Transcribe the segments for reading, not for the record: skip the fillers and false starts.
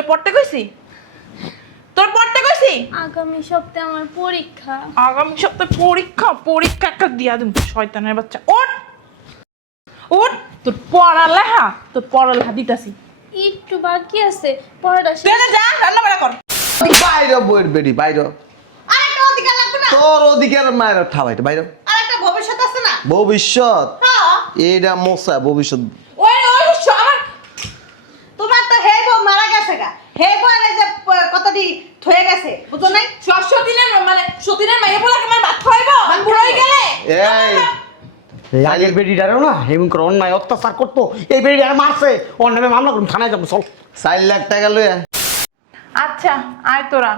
তোর পড়তে কইছি? তোর পড়তে কইছি? আগামী সপ্তাহে আমার পরীক্ষা। আগামী সপ্তাহে পরীক্ষা? পরীক্ষা একটা দিয়া দিম শয়তানের বাচ্চা। ওঠ ওঠ, তোর পড়ালেখা দিতাছি। একটু বাকি আছে, পড়াটা তুই না যা, রান্না বাড়া কর। বাইরে বইয়ের বেরি বাইরে। আরেকটা অধিকার লাগবে না? তোর অধিকার মায়ের ঠাবাইতে বাইরে। আরেকটা ভবিষ্যৎ আছে না? ভবিষ্যৎ হ্যাঁ। এইটা মশা ভবিষ্যৎ। ওই ওই আমার তোমার তো হে বউ মারা গেছে গা। হে বউ এর যে কতটি থয়ে গেছে বুঝো নাই? সতীনের মানে সতীনের মাইয়া বলা আমার ভাত খাইবো মানে বুড়ো হয়ে গেলে। এই আগের বেডিটারও না এমন করে অন্যায় অত্যাচার করতো, এই বেডিটার মারছে, ওর নামে মামলা করুন, থানায় যাবো চল। 4 লাখ টাকা লইয়া আচ্ছা আয় তোরা,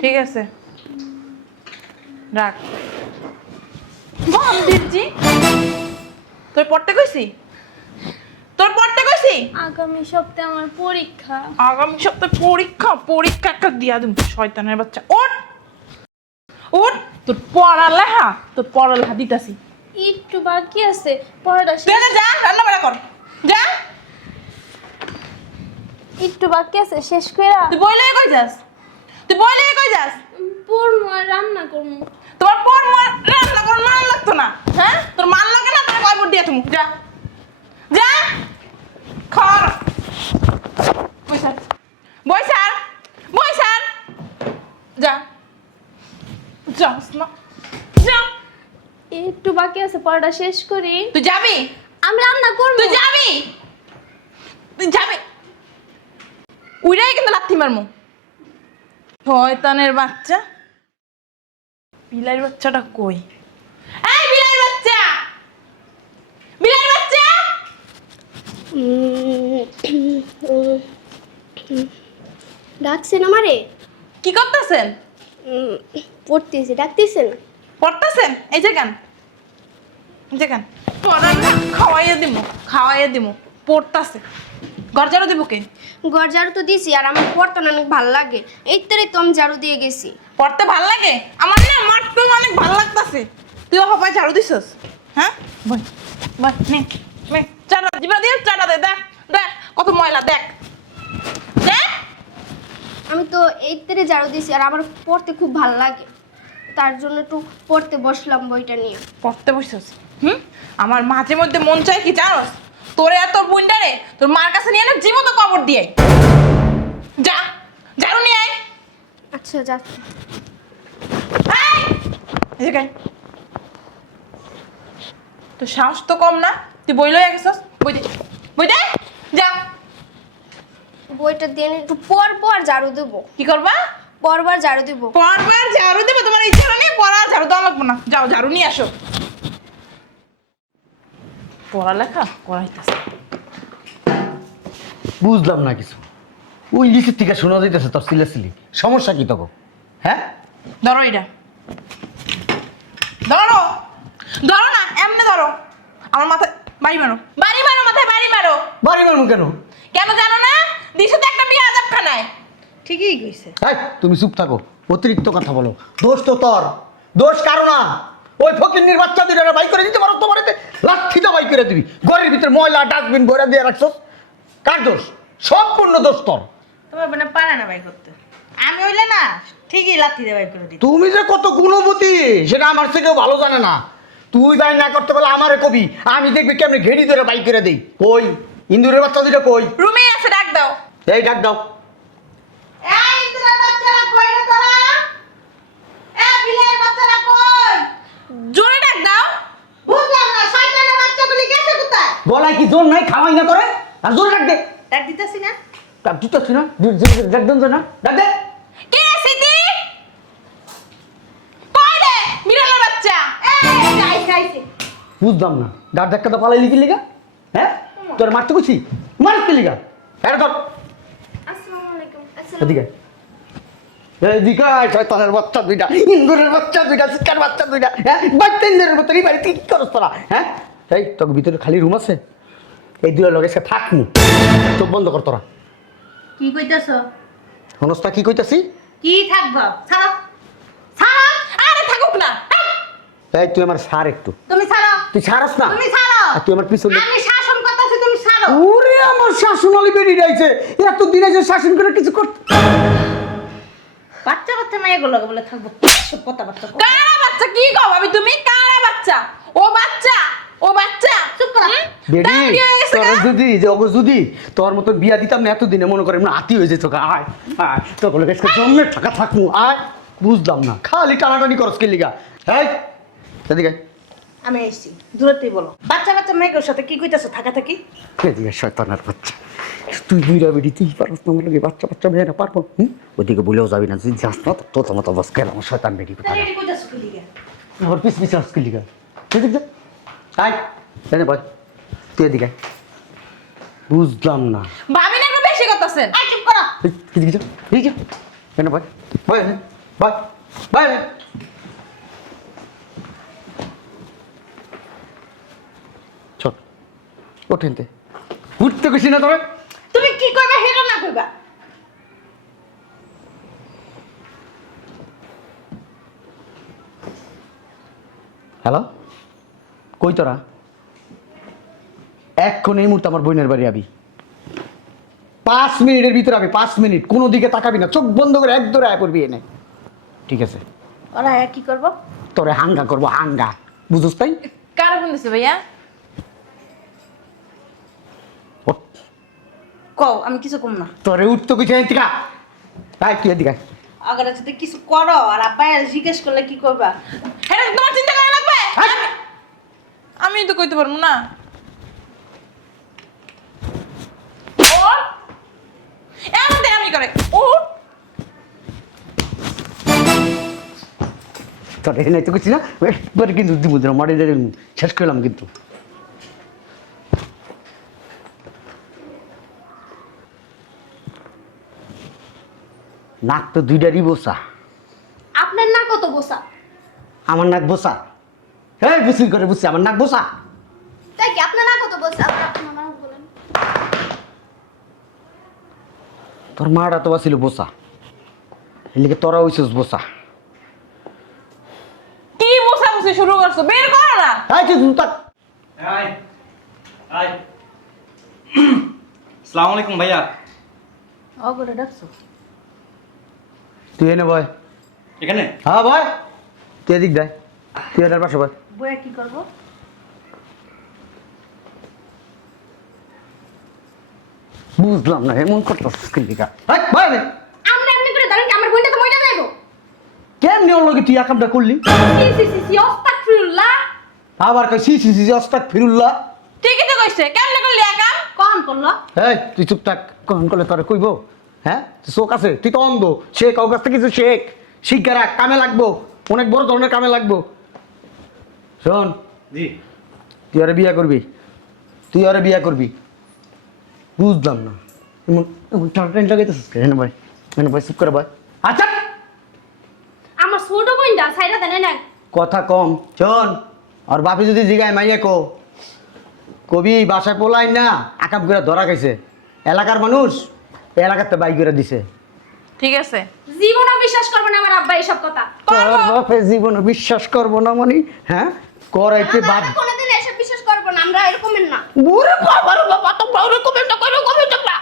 ঠিক আছে রাখ। মন্দিরজি তোর পড়তে কইছি? তোর পড়তে কইছি? আগামী সপ্তাহে আমার পরীক্ষা। আগামী সপ্তাহে পরীক্ষা? পরীক্ষা একটা দিয়া দিম শয়তানের বাচ্চা। ওঠ ওঠ, তোর পড়ালেখা দিতাছি। একটু বাকি আছে, পড়াটা তুই না যা, রান্না বাড়া কর যা। একটু বাকি আছে, শেষ কইরা তুই বইলে কই যাস? তুই বইলে কই যাস? পড়মু আর রান্না করমু। তোমার পর রান্না করার মান লাগতো না? হ্যাঁ তোর মান লাগে না? তোর কয় দিয়া তুমি যা যা খর বই স্যার যা যাস না যা। একটু বাকি আছে, পড়াটা শেষ করি। তুই যাবি? আমি রান্না করবো। তুই যাবি? তুই যাবি? উইরাই কিন্তু লাথি মারমু। শয়তানের বাচ্চা। বিলাইর বাচ্চাটা কই? এই বিলাইর বাচ্চা, বিলাইর বাচ্চা। ডাকছেন আমারে? কি করতেছেন? পড়তেছি, ডাকতেছেন? পড়তেছেন? এই যে কেন, এই যে কেন পড়ার না খাওয়াইয়া দিমু পড়তাছে। ঘর ঝাড়ু দিব কে? ঘর ঝাড়ু তো দিছি, আর আমার পড়তে না অনেক ভালো লাগে, এই তোরে তো আমি ঝাড়ু দিয়ে গেছি। পড়তে ভাল লাগে? আমার না মারতে অনেক ভাল লাগতাছে। তুই হবাই ঝাড়ু দিছস? হ্যাঁ বল বল নে নে চাটা জিবা দিয়ে চাটা দে। দেখ দেখ কত ময়লা, দেখ দেখ। আমি তো এই তোরে ঝাড়ু দিছি, আর আমার পড়তে খুব ভালো লাগে, তার জন্য একটু পড়তে বসলাম বইটা নিয়ে। পড়তে বসছস? আমার মাঝে মধ্যে মন চায় কি জানোস, তোরে আর তোর বুনটারে তোর মার কাছে নিয়ে না জীবন্ত কবর দিয়ে আয়। যা ঝাড়ু নিয়ে আয়। আচ্ছা যাচ্ছি। এই যে তোর সাহস তো কম না, তুই বই লইয়া গেছস। বই দে যা। বইটা দিয়ে নিয়ে একটু পর পর ঝাড়ু দেবো। কি করবা? পরবার ঝাড়ু দেবো। পরবার ঝাড়ু দেবে? তোমার ইচ্ছা নেই পড়া ঝাড়ু দেওয়া লাগবে না। যাও ঝাড়ু নিয়ে আসো। পড়ালেখা করাইতেছে। বুঝলাম না কিছু, ওই নিচের থেকে শোনা যাইতেছে তোর সিলাসিলি, সমস্যা কি তখন? হ্যাঁ ধরো এটা, ধরো ধরো না এমনি ধরো। আমার মাথায় বাড়ি মারো, বাড়ি মারো, মাথায় বাড়ি মারো। বাড়ি মারমু কেন? কেন জানো না? দিশো তো একটা বিয়ে আজাব খানায়। ঠিকই কইছে। এই, তুমি চুপ থাকো, অতিরিক্ত কথা বলো। দোষ তো তোর, দোষ কারো না। ওই ফকিন্নির বাচ্চা দুইটা বাই করে দিতে পারো, তোমার লাঠিটা বাই করে দিবি। ঘরের ভিতরে ময়লা ডাস্টবিন ভরে দিয়ে রাখছো, কার দোষ? সম্পূর্ণ দোষ তোর। তোমার বোনে পারে না বাই করতে, আমি হইলে না ঠিকই লাথি দিয়ে বাই করে দিই। তুমি যে কত গুণবতী সেটা আমার থেকেও ভালো জানে না। তুই বাই না করতে পারলে আমারে কবি, আমি দেখবি কেমনে ঘেড়ি ধরে বাই করে দেই। কই ইন্দুরের বাচ্চা দুইটা কই? রুমেই আছে, ডাক দাও। এই ডাক দাও। এই তোরা বাচ্চারা কই রে তোরা? এই বিলের বাচ্চারা কই? জোরে ডাক দাও। বুঝলাম না, শয়তানের বাচ্চাগুলি গেছে কোথায়? গলায় কি জোর নাই, খাওয়াই না করে? আর জোরে ডাক দে। ডাক দিতেছি না? ডাক দিতেছি না, ডাক দেন না, ডাক দে। কে সিটি? কই রে বিড়ালের বাচ্চা? এই আইছে আইছে। বুঝলাম না, ডাক ধাক্কা তো পালাই লিখি লিগা। হ্যাঁ তোর মারতে খুশি, মারতে লিগা। হ্যাঁ ধর আসসালামু আলাইকুম। এদিকে, এদিকে শয়তানের বাচ্চা দুইটা, ইন্দুরের বাচ্চা দুইটা, শিকার বাচ্চা দুইটা। হ্যাঁ বাচ্চা ইন্দুরের মতো এই বাড়িতে কি করছ তোরা? হ্যাঁ এই তোর ভিতরে খালি রুম আছে, এই দুটো লগে সে থাকমু। চোখ বন্ধ কর তোরা। কি কইতাছ? হনস্তা কি কইতাছি? কি থাকবা? ছাড়ো ছাড়ো। আরে থাকুক না। এই তুই আমার সার একটু, তুমি ছাড়ো। তুই ছাড়স না। তুমি ছাড়ো। আর তুই আমার পিছনে। আমি শাসন করতেছি, তুমি ছাড়ো। ওরে আমার শাসন আলী বেরিয়ে যাইছে, এতদিন এসে শাসন করে কিছু করতে। বাচ্চা বাচ্চা মেয়েগুলো বলে থাকবো সব কথাবার্তা বলে। কারা বাচ্চা কি কও ভাবি তুমি? কারা বাচ্চা? ও বাচ্চা, ও বাচ্চা। চুপ করা। বেডি দাম কি হয়ে গেছে তোর গা? যদি যে ওগো যদি তোর মতো বিয়া দিতাম না এতদিনে মনে করে হাতি হয়ে যেত গা। আয় আয় তোর বলে গেছে জন্মের টাকা থাকবো। আয় বুঝলাম না খালি টানাটানি করস কি লিগা? এই এদিকে আয়। আমি এসেছি দূরতেই বলো বাচ্চা বাচ্চা মেয়েগুলোর সাথে কি কইতাছো থাকা থাকি? এদিকে শয়তানের বাচ্চা, তুই বুইরা বেডি তুই পারস না আমার লগে বাচ্চা বাচ্চা মেয়েরা পারবো? ওদিকে বলেও যাবি না, তুই যাস না তো তোর মতো বাস কেন আমার শয়তান বেডি তাহলে এটি কইতাছো কি লিগে? আমার পিছ পিছ আসকে লিগা। এদিকে যা আয় এনে ভাই তুই এদিকে আয়। বুঝলাম না। ভাবি না একটু বেশি করতেছেন। আই চুপ করা। এই, এদিকে যা এদিকে যা এনে ভাই ভাই ভাই ভাই চল ওঠেনতে উঠতে গেছি না তোরে। তুমি কি কইবা হেরো না কইবা? হ্যালো কই তোরা? এক্ষণ এই মুহূর্তে আমার বোনের বাড়ি আবি, 5 মিনিটের ভিতরে আবি, 5 মিনিট। কোনো দিকে তাকাবি না, চোখ বন্ধ করে এক দৌড়ে আয় পড়বি এনে। ঠিক আছে? ওরা কি করবো? তোরে হাঙ্গা করবো, হাঙ্গা, বুঝোস তাই? কারা ফোন দিছে ভাইয়া? ওঠ, কও আমি কিছু কম না। তোরে উঠতে কিছু এদিকে আয়, তুই এদিকে আয়। আগে যদি কিছু করো আর আব্বাই জিজ্ঞেস করলে কি করবা? এটা তোমার চিন্তা করা লাগবে? আমি তো কইতে পারবো না। ওর এমন আমি করে ওর তোরে এনে তো কিছু না একবারে কিন্তু দিমুদ্রা মারি শেষ করলাম কিন্তু। নাক তো দুইটারই বসা। আপনার না কত বসা? আমার নাক বসা? হ্যাঁ বুঝি করে বুঝছি আমার নাক বসা। তাই কি আপনার না কত বসা? আপনি আমার বলেন। তোর মাটা তো ছিল বসা, এদিকে তোরা হইছিস বসা। কি বসা বসে শুরু করছো? বের করো না। এই তুই তাক আয় আয় আসসালামু আলাইকুম ভাইয়া। অগরে ডাকছো? তুই এনে বয়। এখানে হ্যাঁ বয়, তুই এদিক দেয়, তুই এটার পাশে বয়। বইয়া কি করবো? বুঝলাম না এমন করতেছিস কিলিকা। বয় নে আমরা এমনি করে ধরেন কি আমার বোনটা তো মইটা যাইবো? কেমনি ওর লগে তুই একামটা করলি? সি আস্তাগফিরুল্লাহ। আবার কই সি সি সি অস্তাক ফিরুল্লাহ। ঠিকই তো কইছে। কেমনে করলি একা? কখন করলো? এই তুই চুপ থাক, কখন করলে তোরে কইবো? হ্যাঁ তুই চোখ আছে, তুই তো অন্ধ। সে কাউ কাছ থেকে কিছু শেখ, শিক্ষা রাখ, কামে লাগবো, অনেক বড় ধরনের কামে লাগবো। শোন জি তুই আরে বিয়া করবি, তুই আরে বিয়া করবি। বুঝলাম না এমন এমন টান লাগাইতেছিস কেন ভাই? মানে ভাই চুপ করে ভাই। আচ্ছা আমার ছোট বোনটা সাইরা দেন না। কথা কম শোন, আর বাপি যদি জিগায় মাইয়া কবি বাসায় পোলাই না আকাম করে ধরা খাইছে, এলাকার মানুষ এলাকাতে বাই করে দিছে। ঠিক আছে। জীবনও বিশ্বাস করবে না আমার আব্বা এইসব কথা। তোর বাপে জীবনে বিশ্বাস করবো না মনি? হ্যাঁ করাইতে বাদ। আমরা কোনোদিন এসব বিশ্বাস করব না, আমরা এরকমের না। ওরে বাবা রে বাবা, তোমরা ওরকম একটা করো কবে তোমরা?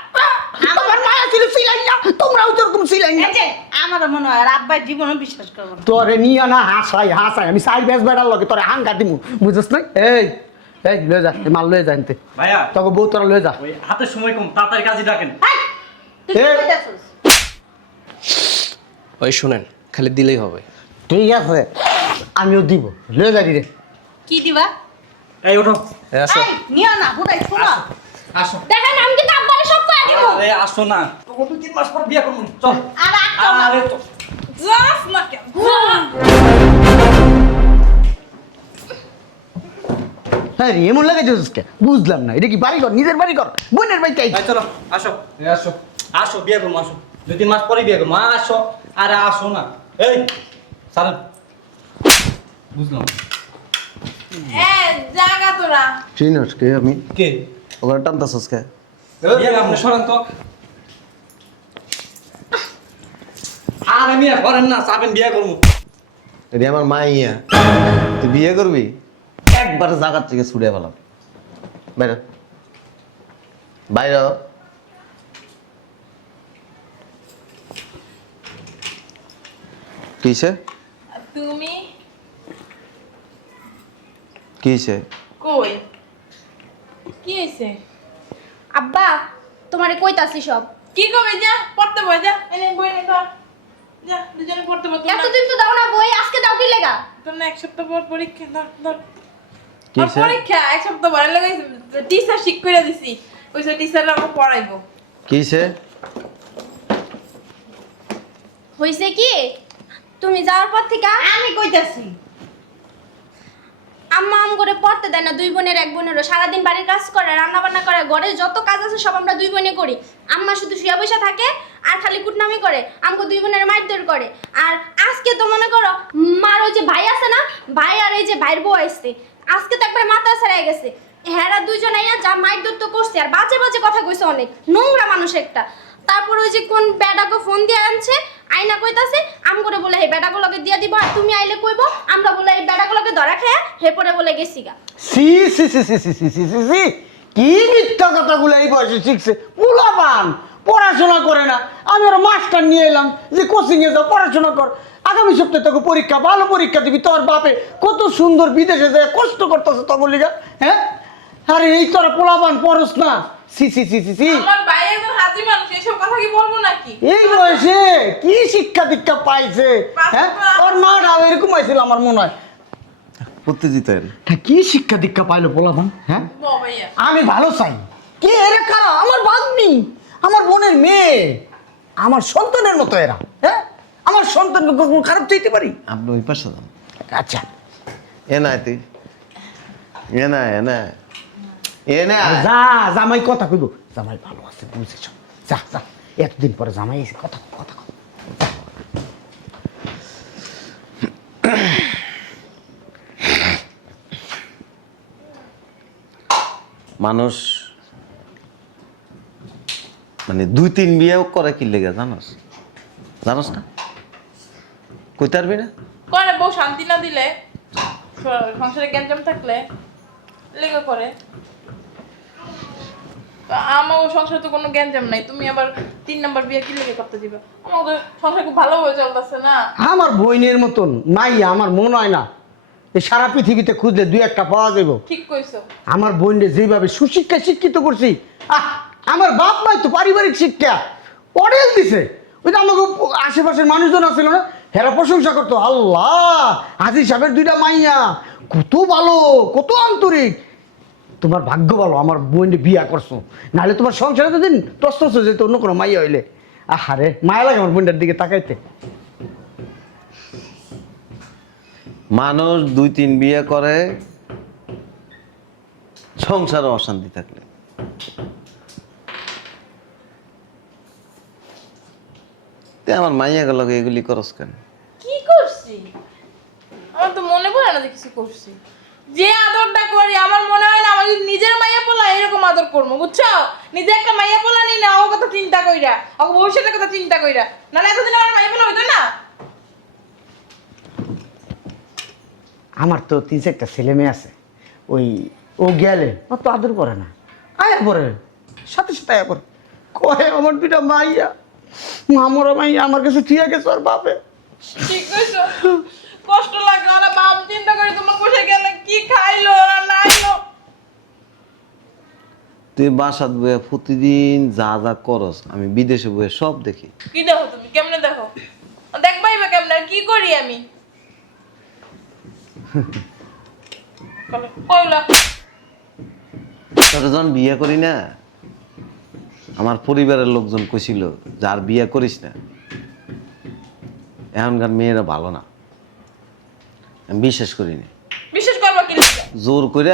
তোমার মায়া ছিল ছিলাই না, তোমরাও তো ওরকম ছিলাই না। এই যে আমারও মনে হয় আর আব্বাই জীবনও বিশ্বাস করবো না। তোরে নিয়ে না হাসাই হাসাই আমি সাই বেশ বেড়ার লগে তোরে হাঙ্গা দিমু, বুঝছ না? এই এই লয়ে যা, এই মাল লয়ে যা আনতে। ভাইয়া তোকে বউ তোরা লয়ে যা। ওই হাতের সময় কম, তাড়াতাড়ি কাজে ডাকেন। হাই! তুই কি এই! কইতাছস? ওই শুনেন, খালি দিলেই হবে। ঠিক আছে আমিও দিব, লয়ে যাবি রে। কি দিবা? এই ওঠো আসো। এই, নিও না বুড়াই শোনো। আসো। দেখেন আমি কিন্তু আব্বারে সব কয়ে দিব। আরে আসো না, তোকে 2-3 মাস পর বিয়ে করবো, চল। আর আসো না। আরে তো যাস না কেন? হ্যাঁ রে এমন লাগাইছিস কে? বুঝলাম না, এটা কি বাড়ি ঘর, নিজের বাড়ি ঘর, বোনের বাড়ি চাই? ভাই চলো আসো, আসো আসো বিয়ে করবো, আসো 2-3 মাস পরে বিয়ে করবো, আসো। আরে আসো না, এই সারেন। বুঝলাম এ জাগা তোরা। চিনস কে আমি? কে ওখানে টানতাছস কে? বিয়ে আপনি সরেন তো। আর আমি করেন না, চাবেন বিয়ে করবো। এটি আমার মাইয়া, তুই বিয়ে করবি? একবার জাগার থেকে ছুড়ে পেলাম বাইরে। বাইরে হও। কিসে তুমি কিসে কই কি হয়েছে? আব্বা তোমারে কইতাছি সব। কি কবে যা পড়তে বই যা এনে বই নে ধর যা দুজনে পড়তে বই এতদিন তো দাও না বই, আজকে দাও কি লেগা? তোর না এক সপ্তাহ পর পরীক্ষা ধর ধর কিসে? পরীক্ষা এক সপ্তাহ পরে লাগে টিচার শিখ করে দিছি ওই যে টিচার আমাকে পড়াইবো। কিসে হইছে কি, তুমি যাওয়ার পর থেকে আমি কইতাছি আম্মা আম করে পড়তে দেয় না, দুই বোনের এক বোনেরও সারাদিন বাড়ির কাজ করে, রান্না বান্না করে, ঘরে যত কাজ আছে সব আমরা দুই বোনে করি। আম্মা শুধু শুয়ে বসে থাকে আর খালি কুটনামি করে, আমাকে দুই বোনের মারধর করে। আর আজকে তো মনে করো মার ওই যে ভাই আছে না, ভাই আর এই যে ভাইয়ের বউ আসছে, আজকে তো একবার মাথা ছাড়াই গেছে। হেরা দুইজন আইয়া যা মারধর তো করছে আর বাজে বাজে কথা কইছে, অনেক নোংরা মানুষ একটা। তারপর ওই যে কোন বেডাকে ফোন দিয়ে আনছে, আইনা কইতাছে আম করে বলে হে বেডাগুলোকে দিয়া দিব, আর তুমি আইলে কইবো আমরা বলে এই বেডাগুলোকে ধরা খেয়ে হে পরে বলে গেছি গা। সি সি সি সি সি সি সি সি সি কি মিথ্যা কথাগুলো এই বয়সে শিখছে। পোলাপান পড়াশোনা করে না, আমি ওর মাস্টার নিয়ে এলাম যে কোচিংয়ে যাও পড়াশোনা কর, আগামী সপ্তাহে তোকে পরীক্ষা, ভালো পরীক্ষা দিবি। তোর বাপে কত সুন্দর বিদেশে যায় কষ্ট করতেছে তো বলি, হ্যাঁ? আরে এই তোরা পোলাপান পড়স না, সি সি সি সি সি। আমার ভাই একজন হাজি মানুষ, এসব কথা কি বলবো নাকি? এই বয়সে কি শিক্ষা দীক্ষা পাইছে, হ্যাঁ? ওর মাটাও এরকম হয়েছিল আমার মনে হয়। পড়তে দিতেন? তা কি শিক্ষা দীক্ষা পাইলো পোলাপান, হ্যাঁ? ভাইয়া আমি ভালো চাই। কে এরা কারা? আমার বাগনি, আমার বোনের মেয়ে, আমার সন্তানের মতো এরা, হ্যাঁ? আমার সন্তান খারাপ চাইতে পারি? আপনি ওই পাশে যান। আচ্ছা এ না তুই এ না এ না এ না যা, জামাই কথা কইব, জামাই ভালো আছে বুঝেছ, যা যা, এতদিন পরে জামাই এসে কথা কথা কও। মানুষ মানে 2-3 বিয়েও করে কি লেগে জানোস? জানোস না? কইতে পারবি না? করে বউ শান্তি না দিলে, সংসারে গ্যাঞ্জাম থাকলে লেগে করে। আমার সংসারে তো কোনো গ্যাঞ্জাম নাই, তুমি আবার 3 নাম্বার বিয়ে কি লেগে করতে দিবে? আমাদের সংসার খুব ভালোভাবে চলতেছে না। আমার বোনের মতন মাইয়া আমার মনে হয় না এই সারা পৃথিবীতে খুঁজলে 2-1টা পাওয়া যাবে। ঠিক কইছো। আমার বোনকে যেভাবে সুশিক্ষায় শিক্ষিত করছি, আমার বাপ মাই তো পারিবারিক শিক্ষা পড়েল দিছে। ওই যে আমাকে আশেপাশের মানুষজন আছিল না, হেরা প্রশংসা করতো, আল্লাহ হাজি সাহেবের 2টা মাইয়া কত ভালো, কত আন্তরিক। তোমার ভাগ্য ভালো আমার বোনকে বিয়া করছো, নাহলে তোমার সংসারে তো দিন টস টস হয়ে যেত অন্য কোনো মাইয়া হইলে। আহারে মায়া লাগে আমার বোনটার দিকে তাকাইতে। মানুষ 2-3 বিয়ে করে সংসারে অশান্তি থাকলে। আমার মাইয়া গেল এগুলি করস কেন? কি করছি? আমার তো মনে পড়ে না যে কিছু করছি। যে আদরটা করি আমার মনে হয় না আমার যদি নিজের মাইয়া পোলা এরকম আদর করবো, বুঝছো? নিজে একটা মাইয়া পোলা নি না, ও কথা চিন্তা কইরা, ও ভবিষ্যতের কথা চিন্তা কইরা, নাহলে এতদিন আমার মাইয়া পোলা হইতো না। আমার তো 3-4টা ছেলে মেয়ে আছে, ওই ও গেলে ও তো আদর করে না, আয়া পরে সাথে সাথে আয়া পরে কয় আমার 2টা মাইয়া, আমার মাইয়া আমার কাছে ঠিক গেছে ওর বাপে। ঠিক কইছো, কষ্ট লাগে। ওরা বাপ চিন্তা করে তোমার বসে গেলে কি খাইলো না নাইলো। তুই বাসাত বয়ে প্রতিদিন যা যা করস আমি বিদেশে বয়ে সব দেখি। কি দেখো তুমি? কেমনে দেখো? দেখবাই বা কেমনে? আর কি করি আমি? কইলা তোর যখন বিয়ে করি না, আমার পরিবারের লোকজন কইছিল যার বিয়ে করিস না, এখনকার মেয়েরা ভালো না। আমি বিশ্বাস করিনি, বিশেষ করবা কি লাগে? জোর করে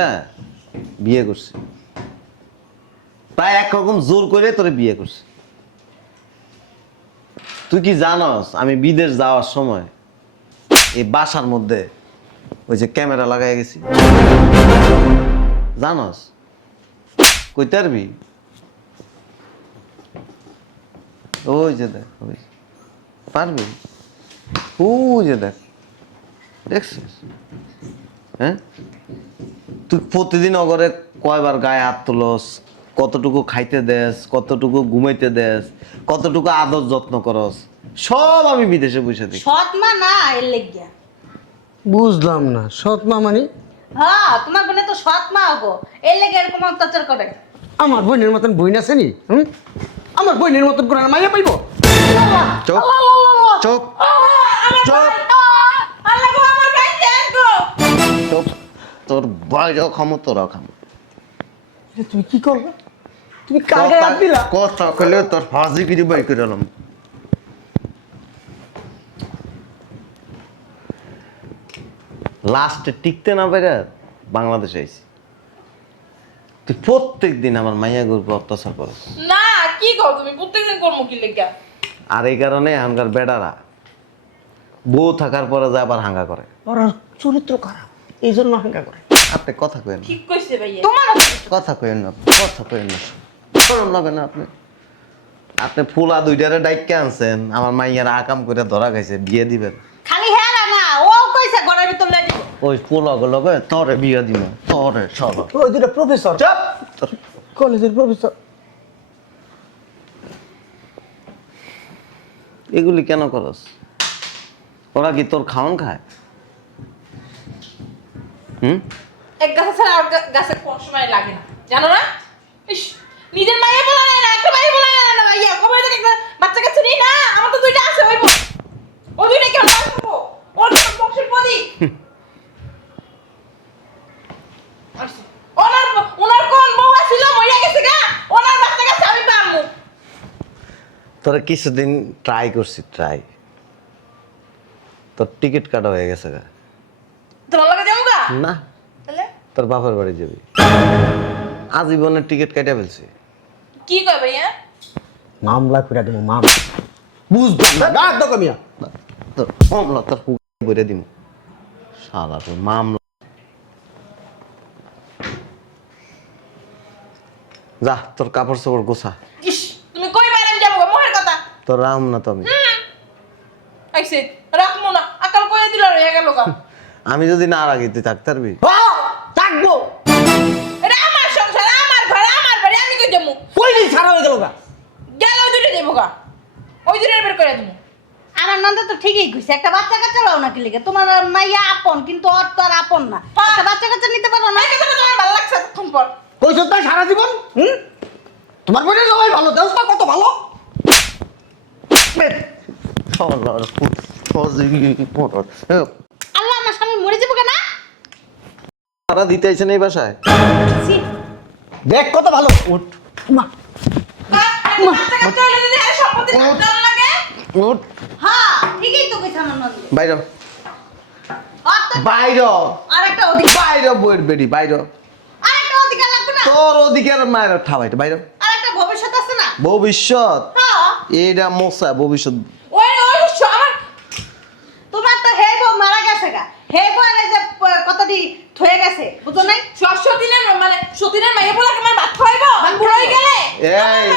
বিয়ে করছি, প্রায় একরকম জোর করে তোরে বিয়ে করছি। তুই কি জানস আমি বিদেশ যাওয়ার সময় এই বাসার মধ্যে ওই যে ক্যামেরা লাগাই গেছি? জানস? কইতে পারবি? ওই যে দেখ, ওই পারবি? ওই যে দেখ, দেখছিস? হ্যাঁ, তুই প্রতিদিন অগরে কয়বার গায়ে হাত তুলস, কতটুকু খাইতে দেস, কতটুকু ঘুমাইতে দেস, কতটুকু আদর যত্ন করস, সব আমি বিদেশে বসে দেখি। সৎ মা না এর লেগিয়া। বুঝলাম না, সৎ মা মানে? হ্যাঁ, তোমার বোনে তো সৎ মা হবো, এর লেগে এরকম অত্যাচার করে। আমার বোনের মতন বোন আছে নি? আমার বোনের মতন করে মাইয়া পাইব? চুপ চুপ চুপ আল্লাহ গো, আমার ভাই দেখো। চুপ। তোর বাইরেও খামো, তোরা খামো। তুমি কি করবে? তুমি কাকে হাত দিলা? কথা কইলে তোর ফাঁসি কিরি বাই করে এলাম। লাস্টে টিকতে না পেরে বাংলাদেশে আইছি। তুই প্রত্যেক দিন আমার মাইয়া গরুর অত্যাচার করস। না, কি কও তুমি? প্রত্যেকদিন করবো কি লেগা? আর এই কারণে এখানকার বেটারা বউ থাকার পরে যা আবার হাঙ্গা করে। ওর চরিত্র খারাপ, এই জন্য হাঙ্গা করে। আপনি কথা কইেন না, ঠিক কইছে ভাইয়া। তোমার কথা কইেন না, কথা কইেন না। শরম লাগে না আপনি? আপনি ফুলা দুইটারে ডাইকে আনছেন, আমার মাইয়ার আকাম করে ধরা খাইছে, বিয়ে দিবেন। খালি হ্যাঁ না, ও কইছে ঘরের ভিতর লাই দিব। ওই পোলা গুলো তোরে বিয়ে দিব, তোরে সব। ওই দুটা প্রফেসর, তোর কলেজের প্রফেসর। এগুলি কেন করস? ওরা কি তোর খাওয়ান খায়? এক গাছে ছাড়া আর গাছে কোন সময় লাগে না, জানো না? ইস, নিজের মাইয়া বলা নাই না, একটা মাইয়া বলা নাই না ভাইয়া। কবে থেকে একটা বাচ্চা কাচ্চা নেই না? আমার তো দুইটা আছে, হইব। ও দুইটা কেন রাখবো? ওর তো বংশের প্রদীপ। ওনার কোন বউ ছিল, মরিয়া গেছে গা। ওনার বাচ্চা কাচ্চা আমি পারবো। তোরা কিছুদিন ট্রাই করছি, ট্রাই। তোর টিকিট কাটা হয়ে গেছে গা। তোমার লাগে যাবো গা? না, তাহলে তোর বাপের বাড়ি যাবি। আজীবনের টিকিট কেটে ফেলছি। কি কয় ভাইয়া? মামলা করে দেবো, মামলা। বুঝলাম না, ডাক দাও কামিয়া। তোর মামলা তোর বইরে দিব। শালা তোর মামলা। যা, তোর কাপড় চোপড় গোছা। ইস, তুমি কই বাইরে যাবো গা? মোহের কথা। তোর রাম না তো আমি। আইছে রাখমু না, আকাল কইয়া দিল রয়ে গেল গা। আমি যদি না রাখি তুই থাকতে পারবি? থাকবো। এটা আমার সংসার, আমার ঘর, আমার বাড়ি, আমি কই যাবো? ওই দিন সারা হয়ে গেল গা। গেল ওই দুটো যাবো গা, ওই দুটো বের করে দেবো। আমার নন্দ তো ঠিকই কইছে, একটা বাচ্চা কাচ্চা লাও না কি লেগে? তোমার মাইয়া আপন, কিন্তু ওর তো আর আপন না। একটা বাচ্চা কাচ্চা নিতে পারো না? এই কথাটা তোমার ভালো লাগছে এতক্ষণ পর? কইছো তাই সারা জীবন? তোমার বোনের সবাই ভালো, দেখ না কত ভালো। আল্লাহ, আমার স্বামী মরে যাবো কেন? তারা দিতে আইছেন এই বাসায়। দেখ কত ভালো। উঠ মা, বাচ্চা কাচ্চা হলে যদি আরে সম্পত্তি থাকতে লাগে। উঠ, হ্যাঁ, ঠিকই তো কইছে আমার নন্দ। বাইর ওর তো বাইর আরেকটা অধিকার, বাইর বইয়ের বেডি বাইর। আরেকটা অধিকার লাগবে না? তোর অধিকার মায়ের ঠাবাইতে বাইর। আরেকটা ভবিষ্যৎ আছে না? ভবিষ্যৎ হ্যাঁ, এইটা মোসা ভবিষ্যৎ। ওই ওই আমার তোমার তো হে বউ মারা গেছে গা। হে বউ এর যে কতটি থয়ে গেছে, বুঝো নাই? সতীনের মানে সতীনের মাইয়া বলাকে আমার ভাত খাইবো? আমি বুড়ো হয়ে গেলে? এই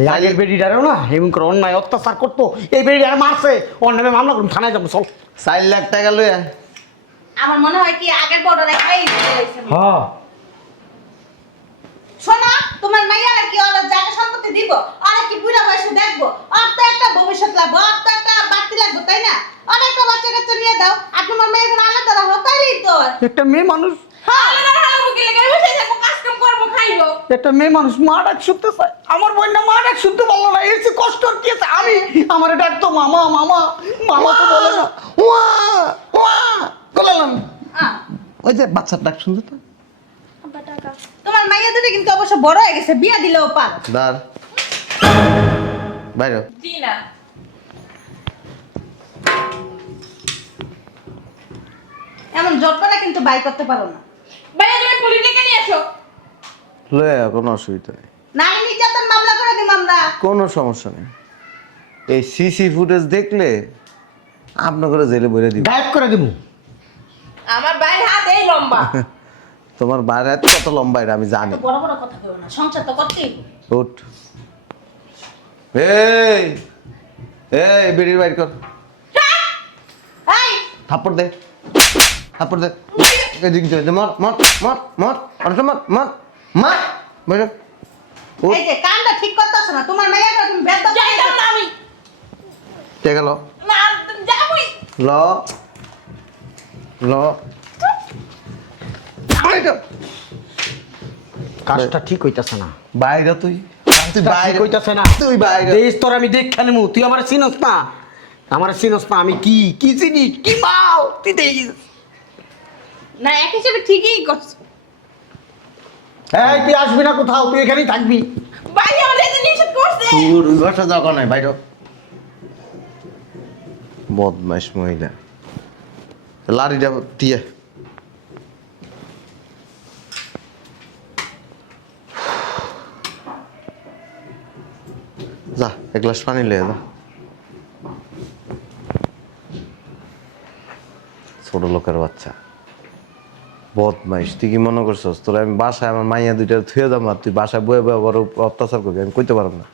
এই আগের বেডিটারেও না হেমন করে অন্যায় অত্যাচার করতো, এই বেডিটারে মারছে, ওর নামে মামলা করুন, থানায় যাবো চল। 4 লাখ টাকা লইয়া আমার মনে হয় কি আগের বড় রেখাই হয়েছে। হ্যাঁ, শোনো, তোমার মাইয়ারা কি ওর জায়গা সম্পত্তি দিব? আর কি বুড়া বয়সে দেখবো? আর তো একটা ভবিষ্যৎ লাগবে, আর তো একটা বাড়তি লাগবে, তাই না? আর একটা বাচ্চা কাচ্চা নিয়ে দাও, আর তোমার মেয়ে এখন আলাদা রাখো, তাইলেই তো। একটা মেয়ে মানুষ, আলাদা হালাবো কি লাগে? বসে থাকবো, কাজ কাম করবো, খাইবো। একটা মেয়ে মানুষ মা ডাক শুনতে চায়। আমার বোনটা মা ডাক শুনতে পারলো না, এর চেয়ে কষ্ট আর কি আছে? আমি আমার ডাকতো মামা মামা, মামা তো বলে না। ওয়া ওয়া গলালাম। আহ, ওই যে বাচ্চার ডাক শুনতে তো। আব্বা টাকা। তোমার মাইয়া দুটি কিন্তু অবশ্য বড় হয়ে গেছে, বিয়া দিলেও পার। দার বাইর। জি না। এমন জট করে কিন্তু বাই করতে পারো না। ভাইয়া তুমি পুলিশ ডেকে নিয়ে এসো। লইয়া কোনো অসুবিধা নেই, নারী নির্যাতন মামলা করে দিম আমরা। কোনো সমস্যা নেই। এই সিসি ফুটেজ দেখলে আপনার করে জেলে বইরে দিব। গায়েব করে দেবো। আমার ভাইয়ের হাত এই লম্বা। তোমার বাইরে কত লম্বা এটা আমি জানি। বড় বড় কথা কইও না, সংসার তো করতেই হবে। উঠ। এই এই বেরিয়ে বাইর কর। এই, থাপ্পড় দে, থাপ্পড় দে। এদিকে দে, মর মর মর মর, অনেক মর মর মার বাইর। এই যে কামটা ঠিক করতেছ না তোমার মাইয়াকে তুমি বেদ যাইতাম না আমি। কে গেল না যাবই। ল ল কাজটা ঠিক হইতাছে না। বাইরে তুই তুই ঠিক বাইরে হইতাছে না। তুই বাইরে দেশ তোর আমি দেখে নেবো, তুই আমার চিনস না, আমার চিনস না, আমি কি কি চিনিস কি পাও তুই দেখিস। না এক হিসেবে ঠিকই করছ। এই তুই আসবি না কোথাও, তুই এখানেই থাকবি। বাইরে আমাদের এই নিষেধ করছে। তোর ওই বাসা যাওয়া নাই বাইরে বদমাইশ মহিলা লাড়িটা দিয়ে যা এক গ্লাস পানি লিয়ে যা ছোট লোকের বাচ্চা বদমাইশ তুই কি মনে করছস তোরা আমি বাসায় আমার মাইয়া দুইটা থুয়ে দাম আর তুই বাসায় বয়ে বয়ে বড় অত্যাচার করবি আমি কইতে পারব না